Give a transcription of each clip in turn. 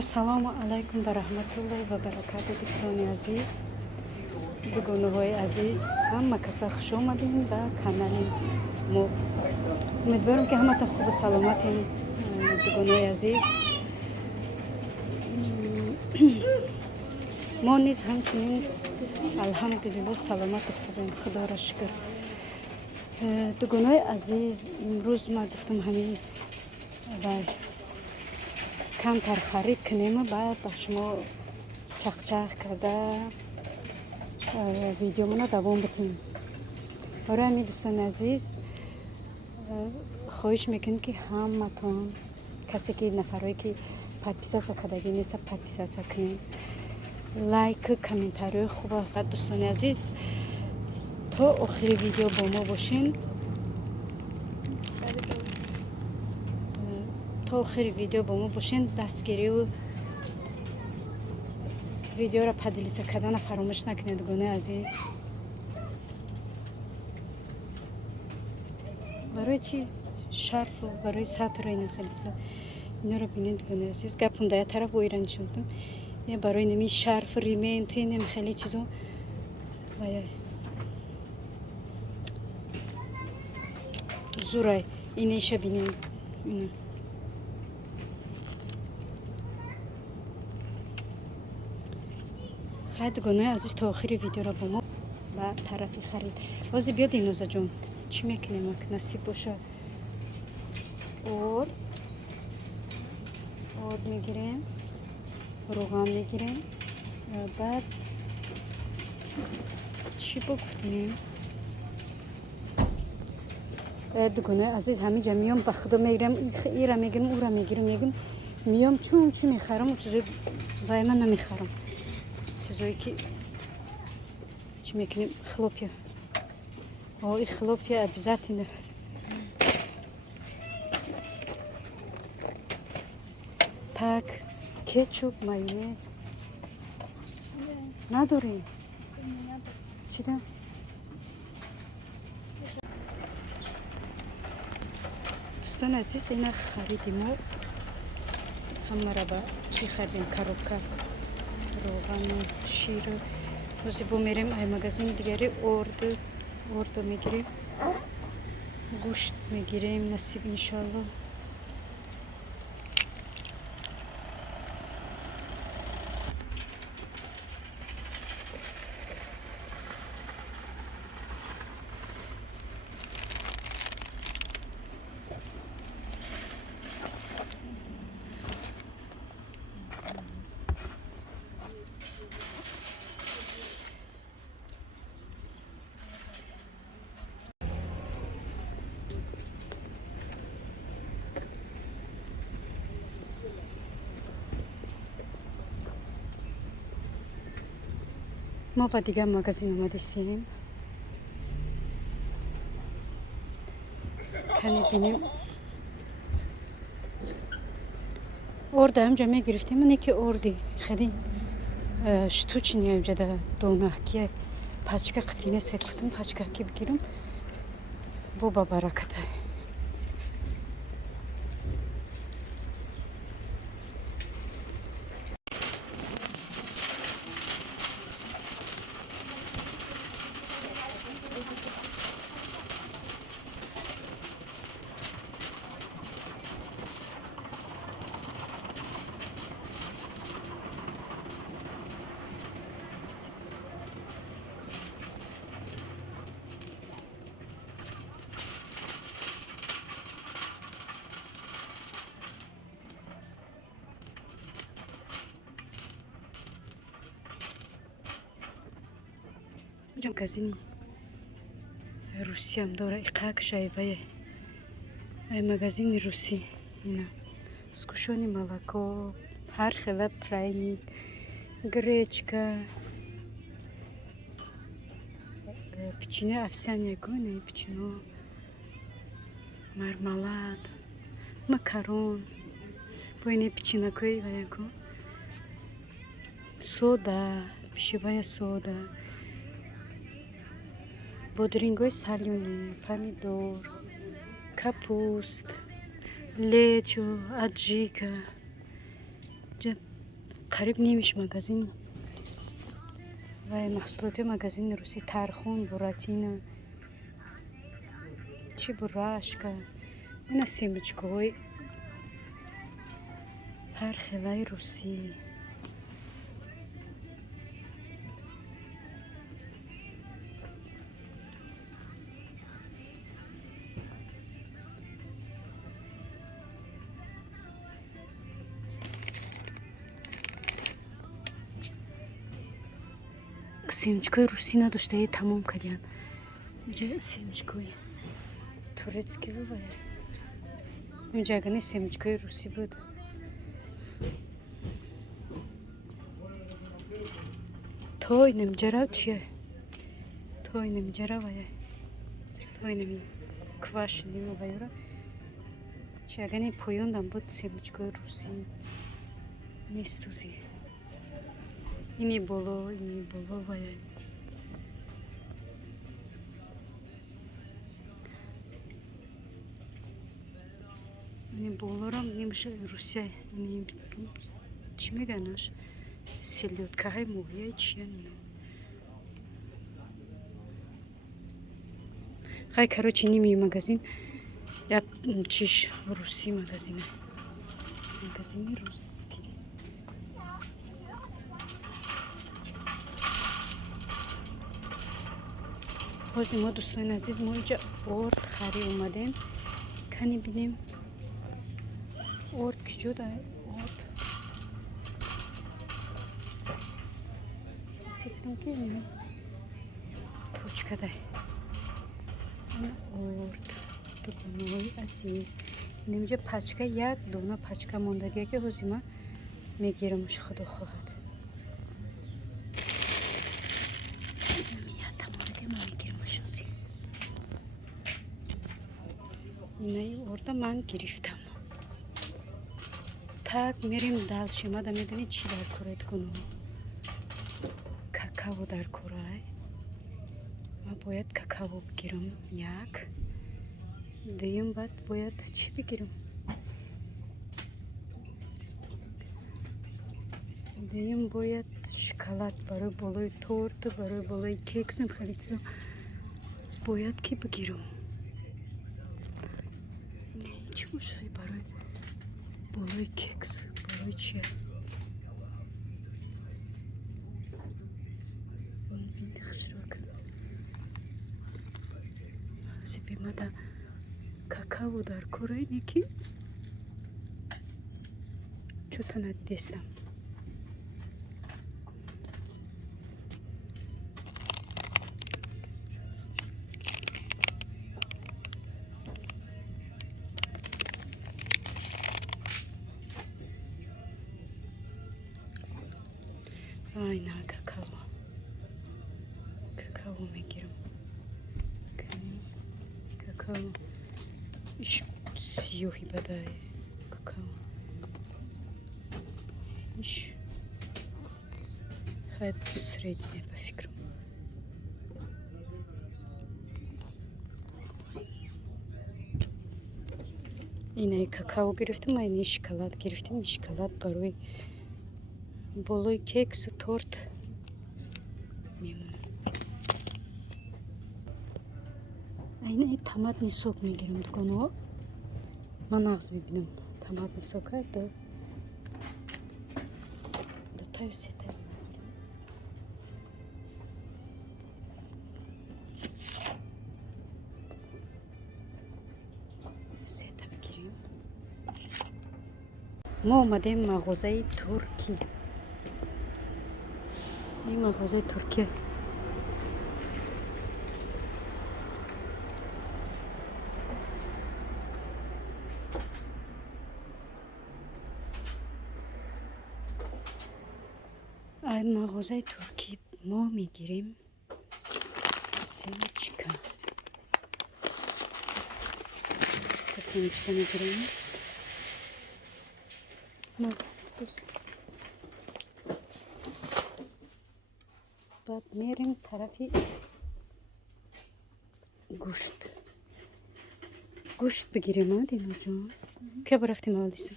Ассалому алайкум ва раҳматуллоҳи ва баракату. Дӯстони азиз, дугонаҳои азиз, ҳама каса хуш омадин ба канали мо. Умедворам ки ҳаматон хубу саломатен. Дугонаҳои азиз, мо низ ҳамчунин алҳамдулиллоҳ саломату хубем, худоро шукр. дугонаҳои азиз, имрӯз ман гуфтам ҳамин камтар харид кунем, баъд ба шумо чахчах карда видеомона давом битем. Барои ҳамин дӯстони азиз, хоҳиш мекунем ки ҳаматон касе ки нафарое ки подписатсия кардаги неста подписатсия кунем, лайк, комментариҳои хуба. Дӯстони азиз, то охири видео бо мо бошен. То охири видео бо мо бошен. Дастгирию видеоро поделиться кардана фаромӯш накунед, дугонаи азиз. барои чи шарфу барои сатра иноро бинед, дугонаи азиз. Гапам дар як тараф бо ира нишон додам. Барои нами шарф, ремень, тенем хеле чизо зурай инеша бинем. хай дугонаи азиз, то охири видеоро бо мо ба тарафи харид. Бози биёд Иноза ҷон, чӣ мекунем ак насиб боша? орд мегирем, роған мегирем, баъд чӣ богуфтем? дугонаи азиз, ҳаминҷа миём, ба худо мегирам, ира мегирам, ура мегирам, мегум миём чун чӣ мехарам, чизои вай ман намехарам. чизое ки чӣ мекунем? Хлопья. И хлопья обязательно. Так, кетчуп, майонез надорем? Чӣ дам? дӯстони азиз, ина хариди мо. ҳамаро ба чӣ харидем? Коробка роғану ширу. бози бо мерем ай магазини дигари. ордо мегирем, гӯшт мегирем, насиб иншаллоҳ. мо ба дигар магазин омадистем. кане бинем. орда ҳамҷа мегирифтем, не ки орди хеле штучни ҳамҷа да донахки пачка қитинеса гуфтам пачкаки бигирам бо ба баракатай. магазини русиям дора иқак шайбае. ай магазини русӣ ина скушони молоко, ҳар хела прайник, гречка, печене овсяне гуне, печено, мармалад, макарон, боине печенакои ваяко, сода, пишивая сода, бодрингои салюни, помидор, капуст, лечо, аджика, جا قریب نیمیش مغازین و محصولات مغازین روسی ترخون براتینا چی براشکا اینا سیمچکوی هر خلای روسی سیمچکوی روسی نداشته تمام کردیم اینجا سیمچکوی تورецький بود اینجا اگه سیمچکوی روسی بود توی نمیجرا چیه توی نمیجرا وای توی نمی کواش نیمه وایرا چی اگه پویوندم بود سیمچکوی روسی نیست توزی اینی بولو وای این بولارم نمیشه روسیه این چی میگنش سلیوتکه های موهیه چیه نه خیلی کروچی نیمی مغازین یا چیش روسی مغازینی روسی بازی ما دوستان عزیز ما اینجا ارد خری اومدیم کنی بینیم ارد کجا ارد فکرم که اینه توچکه ده ارد دکانوی عزیز اینجا پچکه یک دونه پچکه موندگی که حوزی ما میگیرمش خدا خواهد اینه ارده من گرفتم так میریم دلشما دا میدونی چی در کورید کنم какао در کورای ما باید какао بگیرم یک دویم بعد باید چی بگیرم دویم باید شکلات برای بالای تورت برای بالای کیکسم خیلی چیزا باید کی بگیرم نه چی باشه برای بالای کیکس بالای چیه بیمده какао در کره یکی چوتنه دستم ayna kakao میگیرم kakao iş siyahı بدای kakao iş хай средняя по фикрам اینه kakao گرفتم اینه شکلات گرفتم شکلات برای بالای کیکس و تورت میمونه اینه تماتний сок میگیرم دکانو من نغز ببینم تماتний сок دو تا سیته سیته بگیریم ما اومدیم مغازه ترکی این مغازه ترکیه این مغازه ترکی ما میگیریم سیمچکا میگیریم ما بعد میریم طرفی گوشت بگیریم دینو جان که برفتیم آلیسم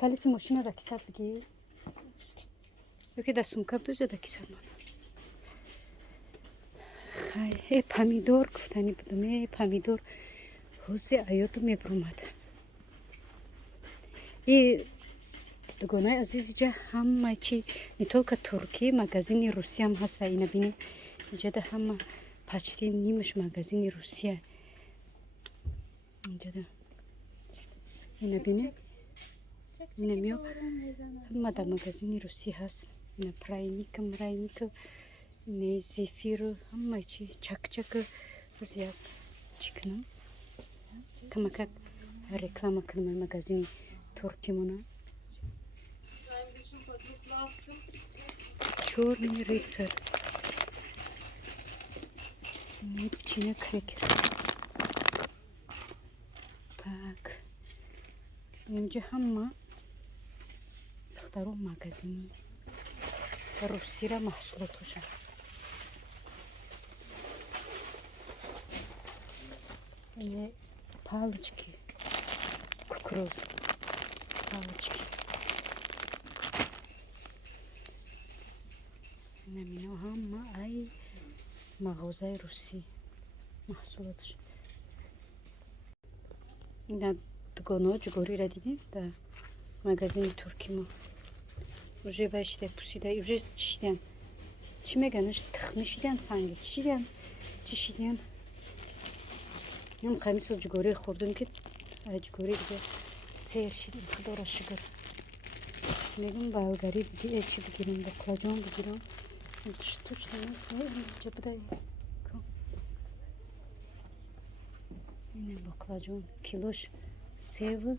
کلیت ماشین را کیسه بگی یکی در سمکه بده در کیسه من خیلی پمیدور گفتنی بدم پمیدور حوزی ایاتو میبرومد این دوگانه عزیز اینجا همه چی نیتول که ترکی مگزین روسیه هم هست اینه بینی اینجا ده همه پچتی نیمش مگزین روسیه اینجا ده اینه بینی اینه میو همه در مگزین روسیه هست اینه پرایمیک اینه زیفیر همه چی چک زیاد چی کنم کمک реклама کنم مگزین ترکی مونه черный рыцарь печенье крекер так اینجا همه اختارو مگزین روسی را محصولات هاشن اینه палочки кукуруз палочки نمی‌نو همه ای مغازه روسی محصولاتش این دوگانه جگوری را دیدیم در مگزین ترکی ما уже бачите пусида уже чишиден چی میگنش تخمی شیدن سنگی چیدن چی شیدن من قمیص جگوری خوردم که جگوری دیگه سیر شیدم خدا را شکر میگم بالگری دیگه چی بگیرم باقلاجان بگیرم точно نیست اینجا بدهی اینه باقلاجان کیلوش سیو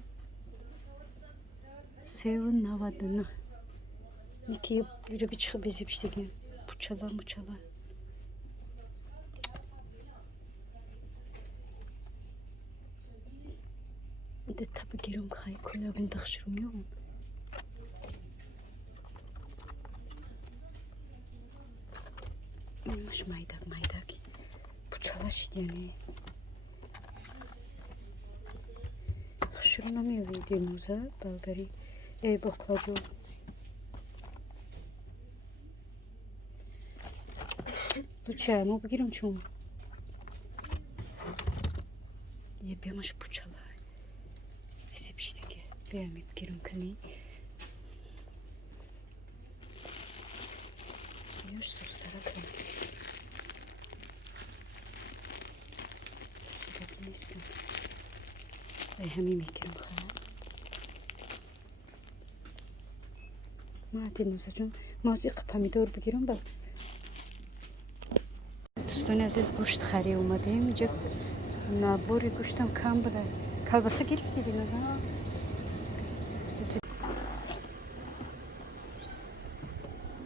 99 یکی bir çıkıp bezip işte ki muçala de tabi girim kay koyagım dağışırım yok mu? Neymiş maydak muçala şideni dağışırım namıyor videomuza Bulgari baklacı Лучше бігіром чому? Я б'ємаш почала. Все таки б'єм бігіром кані. Я ж сустара кані. Сюда близко. Я همین бігіром خواهم. ما عادی مثلا مازیق پمیدور بگیرم با دوستان عزیز گوشت خری اومدیم اینجا نبوری گوشتم کم بوده کلباسه گرفتیدیم از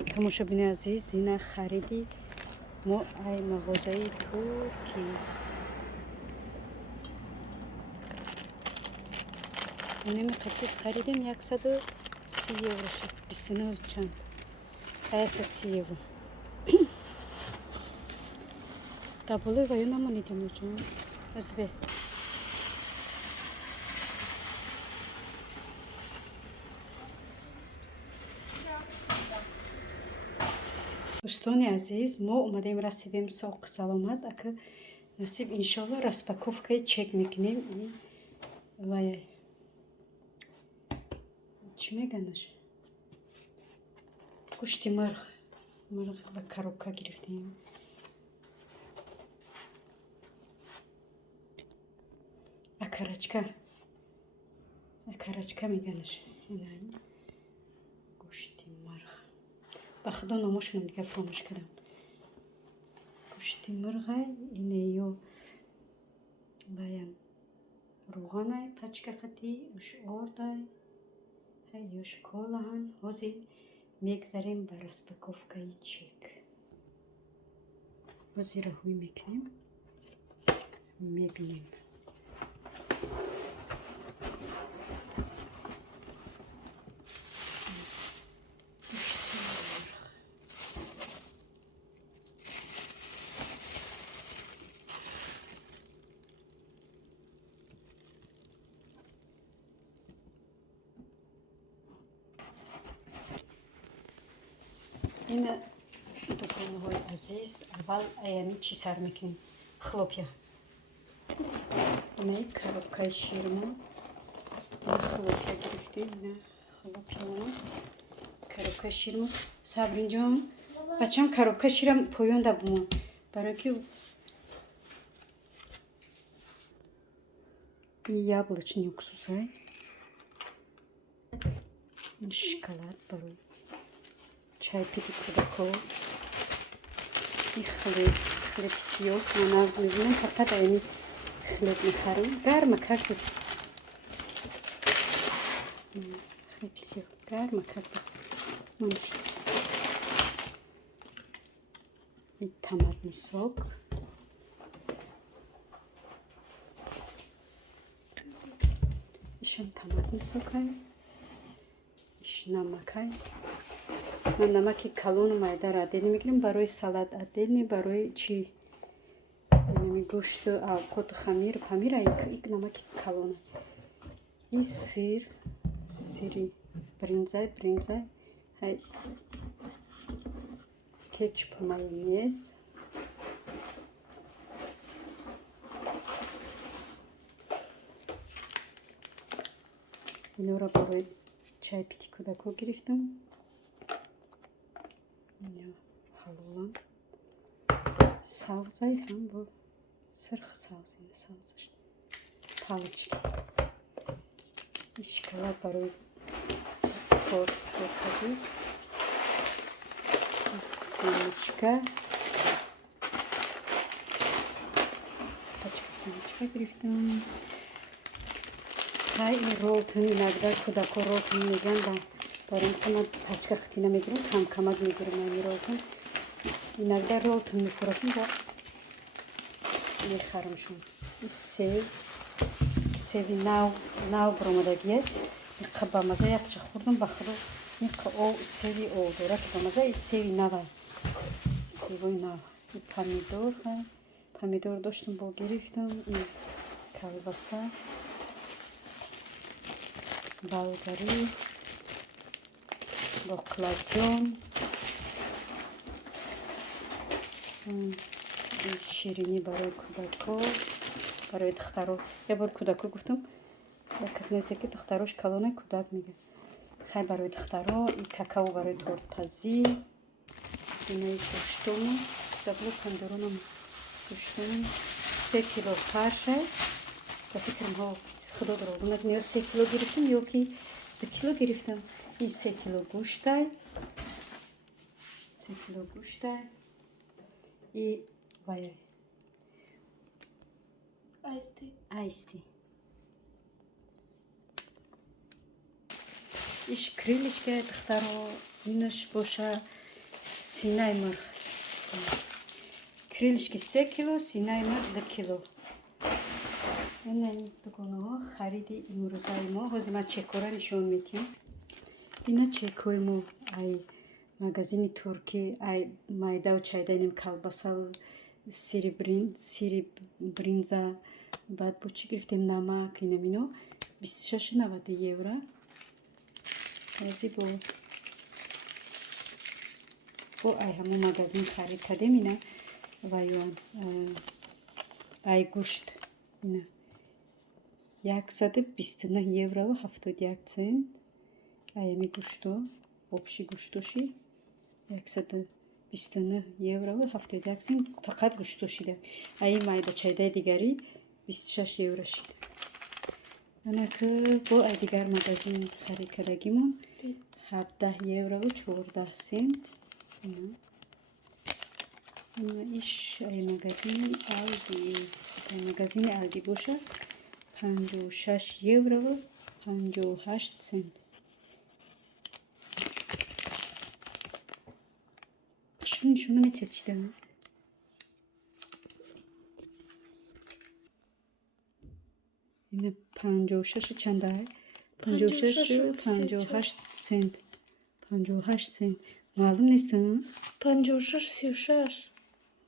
تماشا بینی عزیز اینه خریدی ما ای مغازه ترکی اینه قطعیز خریدیم 130 یورو شد 29 چند 130 یورو Tabloyu vayona mı neden hocam? Özbe. دوستان عزیز ما اومدیم رسیدیم ساق سلامت اگه نصیب انشالله распаковкой چک میکنیم این وای چی میگنش گوشت مرغ به коробка گرفتیم акарачка میگنش اینا گوشتی مرغ به خدا نامشون دیگه فراموش کردم گوشتی مرغ اینه یو باید روغانای پچکه قطی اش آردای یوش کالهن هازی میگذاریم بر распаковкой چک هازی را هوی میکنیم میبینیم این دکان‌های عزیز اول ایمی چی سر میکنیم خلوپیا اینه коробкаи ширма خلوپیا گرفتیم اینه خلوپیا коробкаи ширма сабринҷон бачам коробкаи ширам поён да бумон барои ки яблочный уксус шоколад барои чай пити кӯдакҳо хлеб сиёҳ ман аз мебинам фақат ами хлеб мехарам гарма кард хлеб сиёҳ гарма кард и томатный сок ишам томатный сок иш намак ман намаки калону майдар отдельно мегирам барои салат отдельно барои чи гӯшту авқоту хамира ик намаки калона и сири бринза кетчуп майонез инора барои чай пити кӯдакҳо гирифтам ҳалолам савзай ҳам бо сирх савзаш палочки шоколад барои торт семечка пачка семечка гирифтам ҳай ролтон иногда кӯдакҳо ролтон мегӯянд барои ки ман пачка хати намегирам камак мегирам ами ролтон иногда ролтон мефурӯшам ва мехарамшон севи нав баромадагия иқа ба маза якча хӯрдам ба худо иқа севи ов дора ки ба маза севи нава севои нав помидор доштам бо гирифтам колбаса болгарӣ боқлавҷон ширинӣ барои кӯдакҳо барои духтаро як бор кӯдакҳо гуфтам як кас нависад ки духтаро шоколонаи кӯдак мегӯяд хай барои духтаро какао барои тортпазӣ инаи гӯштому забло пандуронам гӯштому 3 кило фарша ба фикрам худо дароду ё 3 кило гирифтам ё ки 2 кило гирифтам и 3 кило гӯштай и вая айсти иш крылышка духтаро инаш боша синаи мирғ крылышки 3 кило синаи мирғ 2 кило инаи дугонаҳо хариди имрӯзаи мо ҳозир ман чекора нишон медиҳам ина чекҳои мо ай магазини туркӣ ай майдаву чайдаинем колбасаву сири бринза баъд бо чӣ гирифтем намак инамино 26,90 евро ҳозир бо ай ҳамон магазин харид кардем ина ваён ай гӯшт ина 129 евро 71 цент аями гӯшто обши гӯштоши 129 евро 71 цент фақат гӯштошида аи майда чайдаи дигари 26 евро шид анаки бо ай дигар магазин харид кардагимон 17 евро 14 цент иш ай магазини алди боша 56 евро 58 цент шуно метед чида ина 56 чанда 58 цент 58 цент маълум нестам 56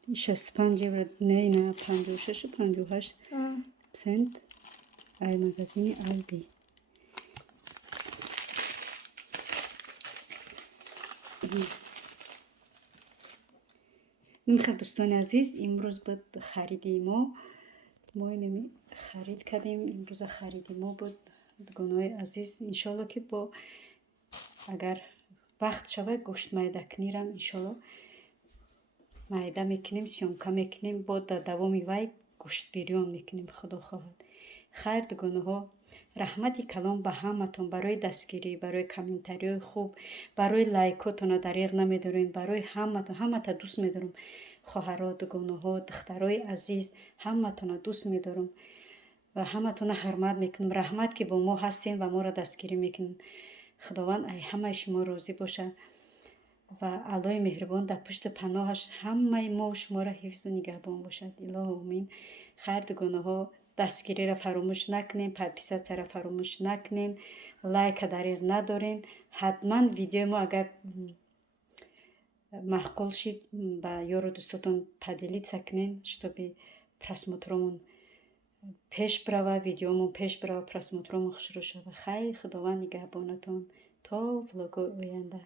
65 евро не ина 58 цент ай магазини алди میخواد دوستان عزیز امروز بود خریدی ما اینمی خرید کردیم امروز خریدی ما بود دوستان عزیز انشالله که با اگر وقت شود گوشت майда کنیرم انشالله майда میکنیم سیونکا میکنیم با در دوامی وای گوشت بیریون میکنیم خدا خواهد خیر دوستان ها رحمتی کلام به همتون برای دستگیری برای کامنتاری خوب برای لایکاتون دریغ نمیدارین برای همتون دوست میدارم خواهرها دوگانها دخترای عزیز همتون دوست میدارم و همتون حرمت میکنم رحمت که با ما هستین و ما را دستگیری میکنین خداوند ای همه شما راضی باشه و الله مهربان در پشت پناهش همه ما و شما را حفظ و نگهبان باشد اله آمین خیر دوگانها دستگیری را فراموش نکنین подписаться را فراموش نکنین لایک دریغ ندارین حتما ویدیو ما اگر محقول шид ба ёру дӯстотон поделиться кунен чтобы просмотромон пеш брава видеомон пеш брава просмотромон хушрӯ шава хайр худованд нигаҳбонатон то влоги оянда